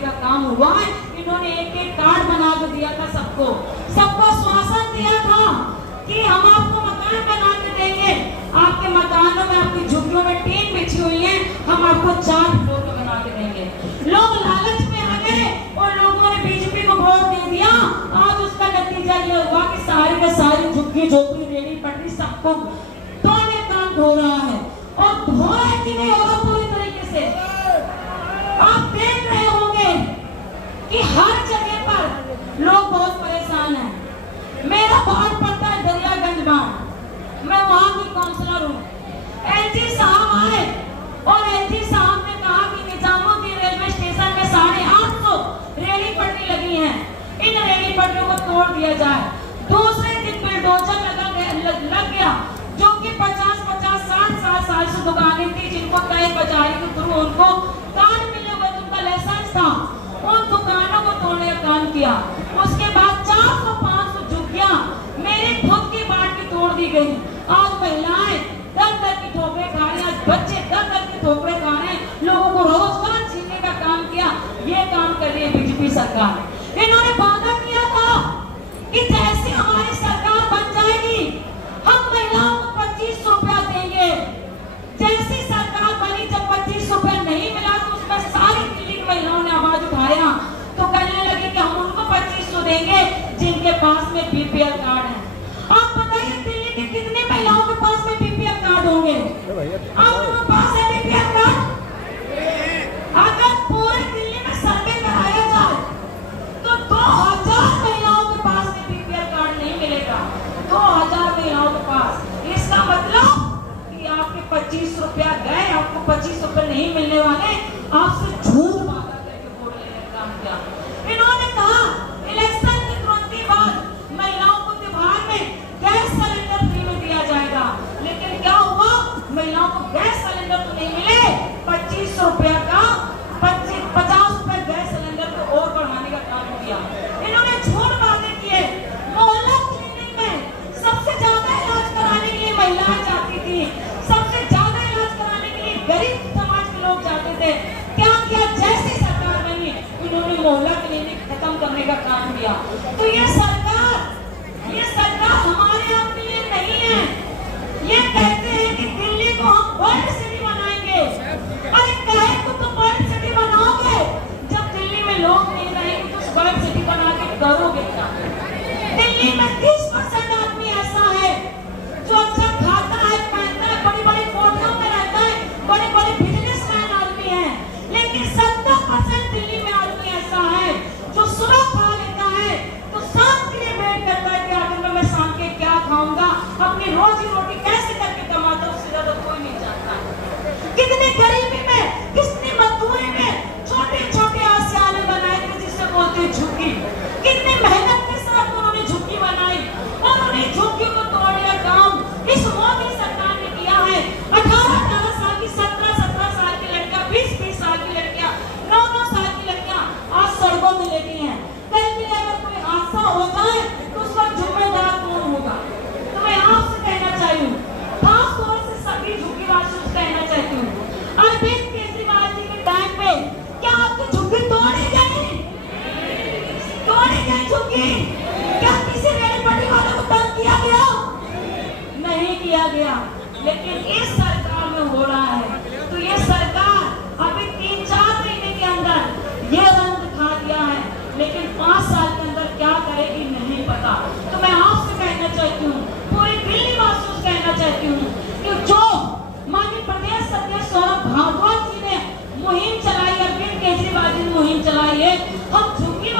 का काम हुआ है। इन्होंने एक एक कार्ड बना के दिया था सबको आश्वासन दिया था कि हम आपको मकान बना के देंगे, आपके मकानों में, आपकी झुग्गियों में टीन बिछी हुई है, हम आपको 4 फ्लोर का बना के देंगे। लोग लालच में आ गए और लोगों ने बीजेपी को वोट दे दिया। आज उसका नतीजा ये हुआ कि सारी के सारी झुग्गी झोपड़ी रेडी पटरी सबको तोड़ने काम हो रहा है। और हो रहा है कि नहीं हो रहा पूरी तरीके से? आप देख रहे होंगे कि हर जगह पर लोग बहुत परेशान हैं। मेरा वार्ड पड़ता है दरियागंज वार्ड, मैं वहां की काउंसलर हूँ। एलजी साहब आए और एलजी साहब ने कहा कि निजामुद्दीन रेलवे स्टेशन में 850 रेडी पटरी लगी है, इन रेडी पटरियों को तोड़ दिया जाए। दूसरे दिन बिल्डोजर लग गया जो कि 50-50, 60-60 साल से दुकानें थी जिनको तय बाजारी के थ्रू उनको कार्ड मिले हुए, उनका लाइसेंस था, उन दुकानों को तोड़ने का काम किया। उसके बाद 400-500 झुग्गियां मेरे खुद की बाट की तोड़ दी गई। आज महिलाएं दर-दर की ठोकरें खा रही हैं, आज बच्चे दर-दर की ठोकरें खा रहे हैं, लोगों को रोजगार छीनने का काम किया। ये काम कर रही है बीजेपी सरकार। इन्होंने वादा किया था कि जैसे हमारी सरकार बन जाएगी हम महिलाओं को 25 रुपया देंगे। जैसी सरकार बनी, जब 25 रुपया नहीं मिला तो उसमें सारी दिल्ली की महिलाओं ने आवाज उठाया, तो कहने लगे कि हम उनको 2500 देंगे जिनके पास में बीपीएल कार्ड है। आप बताइए दिल्ली के कितनी महिलाओं के पास में बीपीएल कार्ड होंगे? आप लोगों के पास है बीपीएल कार्ड? अगर पूरे दिल्ली में सर्वे कराया जाए तो 2000 महिलाओं के पास में बीपीएल कार्ड नहीं मिलेगा। 2000 महिलाओं के पास। इसका मतलब कि आपके 25 रुपया गए, आपको 25 रुपए नहीं मिलने वाले, आपसे झूठ वादा करके वोट लेने का काम किया। इन्होंने कहा इलेक्शन के तुरंत बाद महिलाओं को त्योहार में गैस सिलेंडर फ्री में दिया जाएगा, लेकिन क्या हुआ? महिलाओं को गैस सिलेंडर तो नहीं मिले, 25 रुपया का 50 रुपए गैस सिलेंडर को और बढ़ाने का काम किया। इन्होंने झूठ वादे किए। मोहल्ला क्लिनिक में सबसे ज्यादा इलाज कराने के लिए महिलाएं जाती थी, सबसे ज्यादा इलाज कराने के लिए गरीब समाज के लोग जाते थे। क्या किया? जैसी सरकार बनी इन्होंने मोहल्ला क्लिनिक खत्म करने का काम किया। तो ये सरकार हमारे अपने लिए नहीं है। ये कहते हैं कि दिल्ली को हम वर्ल्ड सिटी बनाएंगे। अरे कहे को तो वर्ल्ड सिटी बनाओगे, जब दिल्ली में लोग नहीं रहेंगे तो वर्ल्ड सिटी बना के करोगे क्या? दिल्ली में 30% आदमी ऐसा है जो अच्छा खाता है, पहनता है, बड़ी-बड़ी कोठरियों में रहता है, बड़े-बड़े बिजनेसमैन आदमी है, लेकिन 70% दिल्ली में आदमी ऐसा है जो सुबह खा लेता है तो शाम के लिए वेट करता है कि आखिर मैं शाम के क्या खाऊंगा, अपनी रोजी रोटी कैसे करके कमाता हूं, उससे ज्यादा कोई नहीं जानता। कितनी गरीबी में, कितनी मजदूरी में छोटे-छोटे आशियाने बनाए थे जिससे बोलते हैं झुग्गी। कितनी मेहनत के साथ उन्होंने झुग्गी बनाई और उन्हें झुग्गी को तोड़ने का काम इस मोदी सरकार ने किया है। 18-18 साल की, 17-17 साल की लड़कियां, 20-20 साल की लड़कियां, 9-9 साल की लड़कियां आज सड़कों में लेटी हैं। कल के लिए अगर कोई हादसा हो जाए तो उसका जिम्मेदार कौन होगा? तो मैं आपसे कहना चाहती हूँ, खास तौर से सभी झुग्गीवासियों से कहना चाहती हूँ, अरविंद केजरीवाल जी के टाइम पे क्या आपकी झुग्गी तोड़ी गई? तोड़ी गई झुग्गी? क्या किसी रेल पटरी वालों को तंग किया गया? नहीं किया गया। लेकिन इस सरकार में हो रहा है। तो ये सरकार अभी 3-4 महीने के अंदर ये रंग दिखा दिया है, लेकिन 5 साल के अंदर क्या करेगी नहीं पता। तो मैं आपसे कहना चाहती हूँ, पूरी दिल्ली वासियों से कहना चाहती हूँ कि जो माननीय प्रदेश अध्यक्ष सौरभ भागवत जी ने मुहिम चलाई, अरविंद केजरीवाल जी ने मुहिम चलाई है, हम झुग्गी